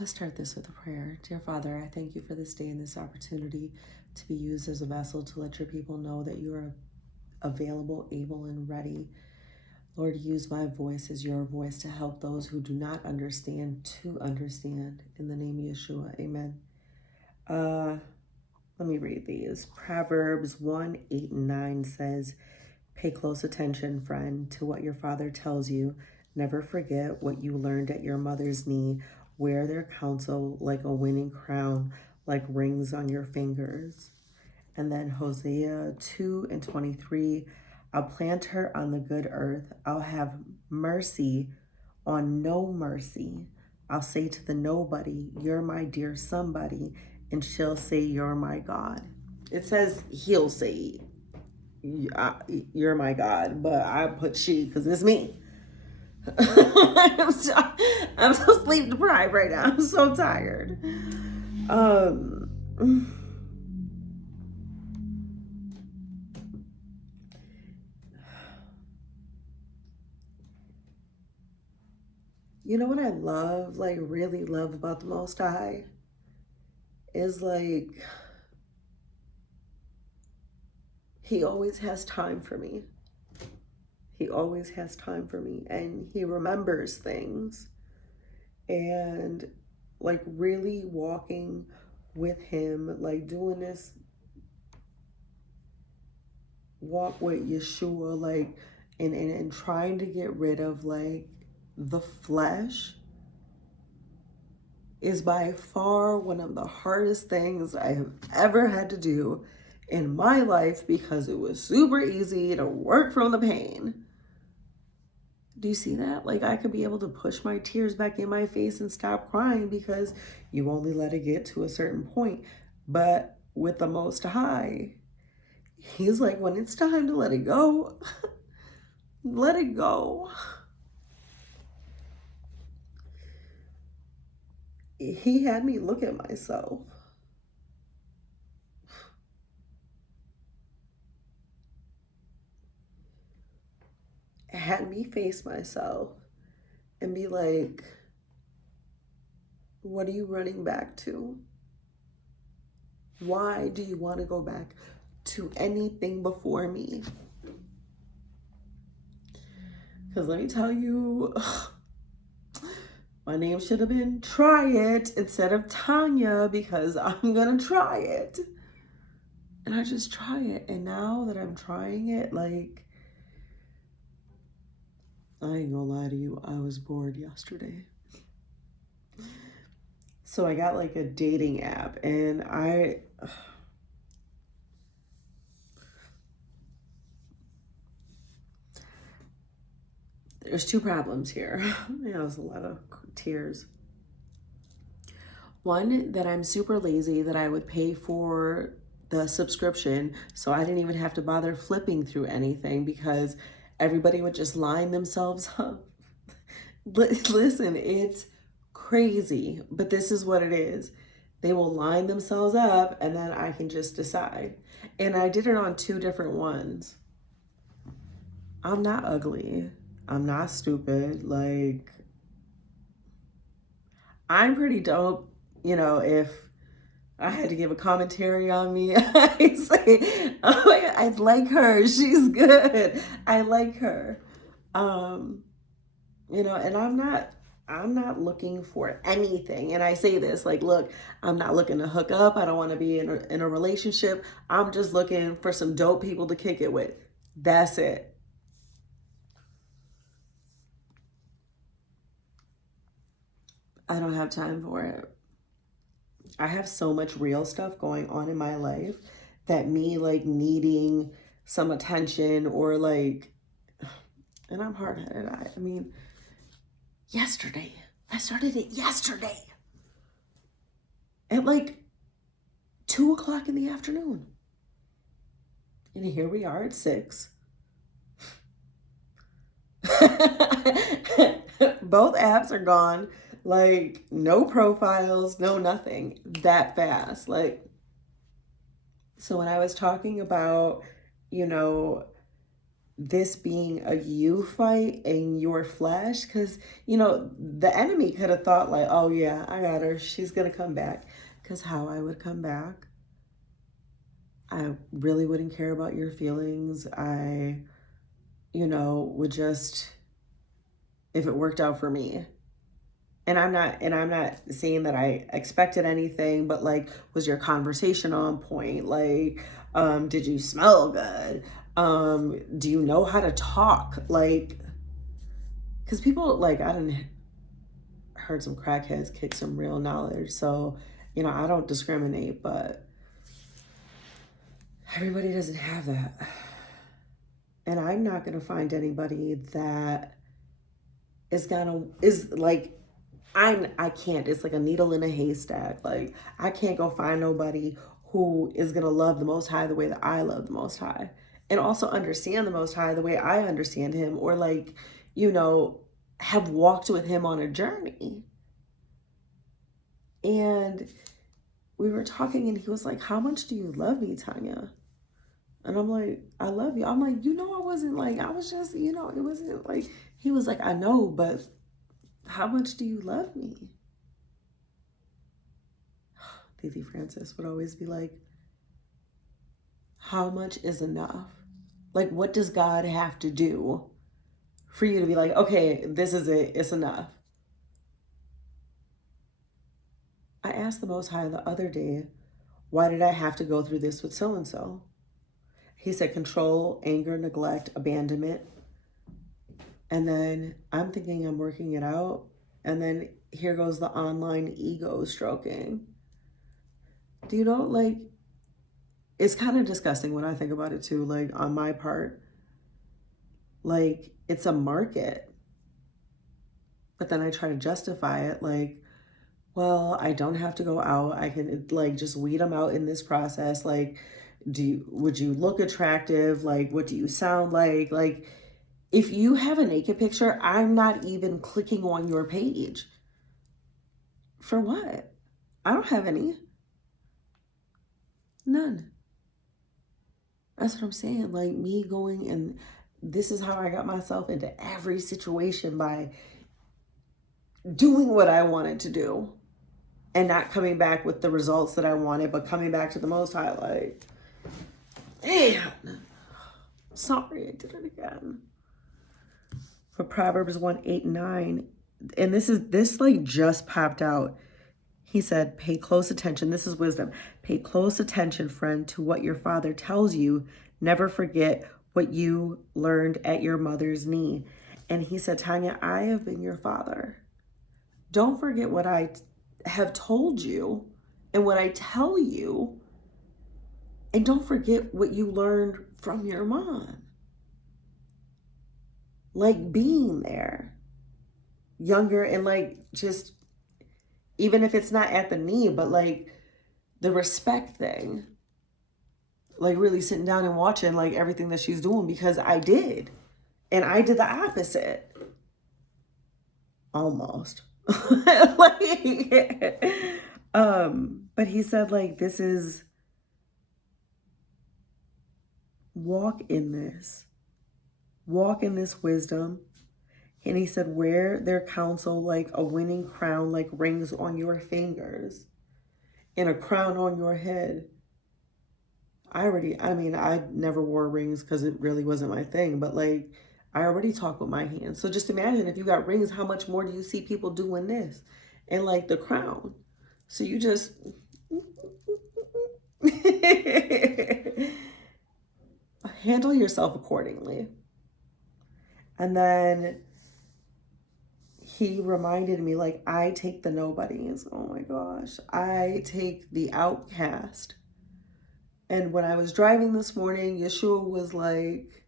Let's start this with a prayer. Dear Father, I thank you for this day and this opportunity to be used as a vessel to let your people know that you are available, able, and ready. Lord, use my voice as your voice to help those who do not understand to understand. In the name of Yeshua, amen. Let me read these. Proverbs 1, 8, and 9 says, "Pay close attention, friend, to what your father tells you. Never forget what you learned at your mother's knee. Wear their counsel like a winning crown, like rings on your fingers." And then Hosea 2 and 23, "I'll plant her on the good earth. I'll have mercy on no mercy. I'll say to the nobody, you're my dear somebody, and she'll say, you're my God." It says he'll say, you're my God, but I put she because it's me. I'm so sleep deprived right now. I'm so tired. You know what I love, like really love about the Most High is like he always has time for me. He always has time for me, and he remembers things. And like really walking with him, like doing this walk with Yeshua, like and trying to get rid of like the flesh is by far one of the hardest things I have ever had to do in my life, because it was super easy to work from the pain. Do you see that? Like I could be able to push my tears back in my face and stop crying because you only let it get to a certain point. But with the Most High, he's like, when it's time to let it go, let it go. He had me look at myself. Had me face myself and be like, what are you running back to? Why do you want to go back to anything before me? Because let me tell you, my name should have been Try It instead of Tanya, because I'm going to try it. And I just try it. And now that I'm trying it, like, I ain't gonna lie to you, I was bored yesterday. So I got like a dating app, and there's two problems here. Yeah, there's a lot of tears. One, that I'm super lazy, that I would pay for the subscription so I didn't even have to bother flipping through anything, because everybody would just line themselves up. Listen, it's crazy, but this is what it is. They will line themselves up and then I can just decide. And I did it on two different ones. I'm not ugly. I'm not stupid. Like, I'm pretty dope. You know, if I had to give a commentary on me, I say, oh my God, I like her. She's good. I like her. You know, and I'm not looking for anything. And I say this like, look, I'm not looking to hook up. I don't want to be in a relationship. I'm just looking for some dope people to kick it with. That's it. I don't have time for it. I have so much real stuff going on in my life that me like needing some attention or like, and I'm hard-headed. I mean, yesterday, I started it yesterday at like 2 o'clock in the afternoon. And here we are at 6. Both apps are gone. Like, no profiles, no nothing. That fast. Like, so when I was talking about, you know, this being a you fight in your flesh, because you know the enemy could have thought like, oh yeah, I got her, she's gonna come back. Because how I would come back, I really wouldn't care about your feelings. I, would just, if it worked out for me. And I'm not saying that I expected anything, but like, was your conversation on point? Like, did you smell good? Do you know how to talk? Like, because people, like, I didn't heard some crackheads kick some real knowledge. So, I don't discriminate, but everybody doesn't have that. And I'm not going to find anybody that is like, I can't. It's like a needle in a haystack. Like, I can't go find nobody who is going to love the Most High the way that I love the Most High. And also understand the Most High the way I understand him, or like, have walked with him on a journey. And we were talking and he was like, how much do you love me, Tanya? And I'm like, I love you. I'm like, I wasn't like, I was just, it wasn't like, he was like, I know, but how much do you love me? Titi Francis would always be like, how much is enough? Like, what does God have to do for you to be like, okay, this is it, it's enough? I asked the Most High the other day, why did I have to go through this with so-and-so? He said control, anger, neglect, abandonment. And then I'm thinking I'm working it out. And then here goes the online ego stroking. Do you know, like, it's kind of disgusting when I think about it too, like, on my part. Like, it's a market. But then I try to justify it, like, well, I don't have to go out. I can, like, just weed them out in this process. Like, would you look attractive? Like, what do you sound like? Like, if you have a naked picture, I'm not even clicking on your page. For what? I don't have any. None. That's what I'm saying. Like, me going, and this is how I got myself into every situation, by doing what I wanted to do and not coming back with the results that I wanted, but coming back to the Most High, like, man, sorry, I did it again. For Proverbs 1:8-9, and this like just popped out. He said, pay close attention. This is wisdom. Pay close attention, friend, to what your father tells you. Never forget what you learned at your mother's knee. And he said, Tanya, I have been your father. Don't forget what I have told you and what I tell you. And don't forget what you learned from your mom. Like, being there, younger, and like, just, even if it's not at the knee, but like the respect thing, like really sitting down and watching like everything that she's doing, because I did. And I did the opposite. Almost. Like, but he said, like, this is, walk in this wisdom. And he said, wear their counsel like a winning crown, like rings on your fingers and a crown on your head. I never wore rings because it really wasn't my thing, but like, I already talk with my hands. So just imagine if you got rings, how much more do you see people doing this? And like the crown. So you just handle yourself accordingly. And then he reminded me, like, I take the nobodies. Oh my gosh. I take the outcast. And when I was driving this morning, Yeshua was like,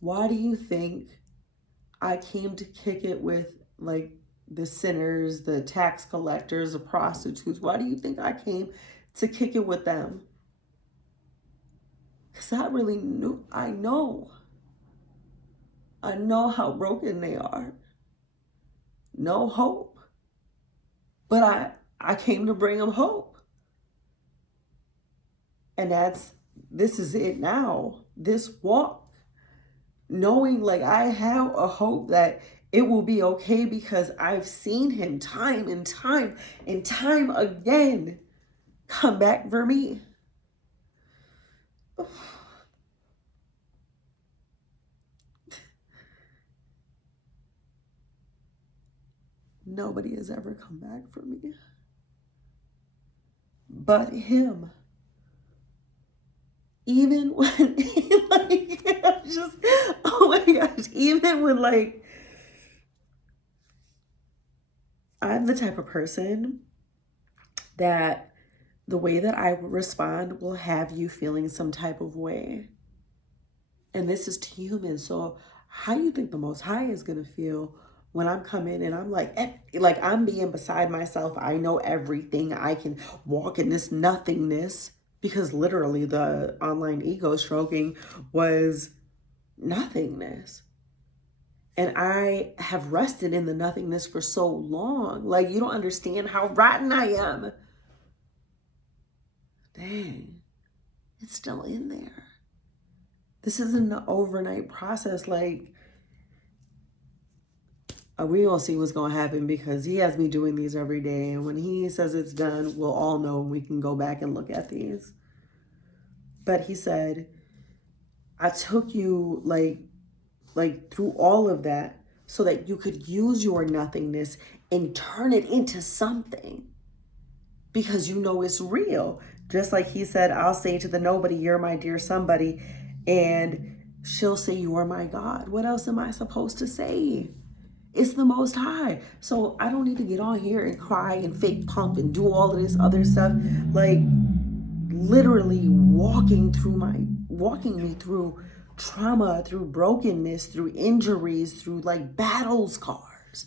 why do you think I came to kick it with like the sinners, the tax collectors, the prostitutes? Why do you think I came to kick it with them? Because I know how broken they are. No hope. But I came to bring them hope. And this is it now. This walk knowing like I have a hope that it will be okay because I've seen him time and time and time again come back for me. Nobody has ever come back for me but him. Even when, like, I'm just, oh my gosh, even when, like, I'm the type of person that the way that I respond will have you feeling some type of way. And this is to humans. So, how you think the Most High is going to feel when I'm coming and I'm like I'm being beside myself? I know everything. I can walk in this nothingness because literally the online ego stroking was nothingness. And I have rested in the nothingness for so long. Like, you don't understand how rotten I am. Dang, it's still in there. This isn't an overnight process. Like, we gonna see what's gonna happen because he has me doing these every day. And when he says it's done, we'll all know and we can go back and look at these. But he said, I took you like through all of that so that you could use your nothingness and turn it into something because you know it's real. Just like he said, I'll say to the nobody, you're my dear somebody, and she'll say, you are my God. What else am I supposed to say? It's the Most High. So I don't need to get on here and cry and fake pump and do all of this other stuff. Like, literally walking me through trauma, through brokenness, through injuries, through like battle scars.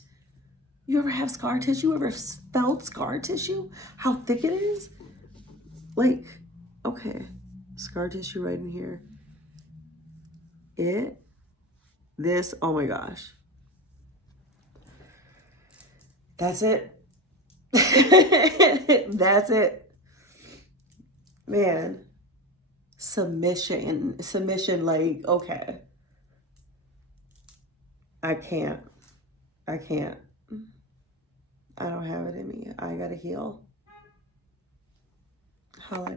You ever have scar tissue? You ever felt scar tissue? How thick it is? Like, okay, scar tissue right in here. Oh my gosh. That's it. That's it. Man, submission, like, okay, I can't. I can't. I don't have it in me. I gotta heal. How I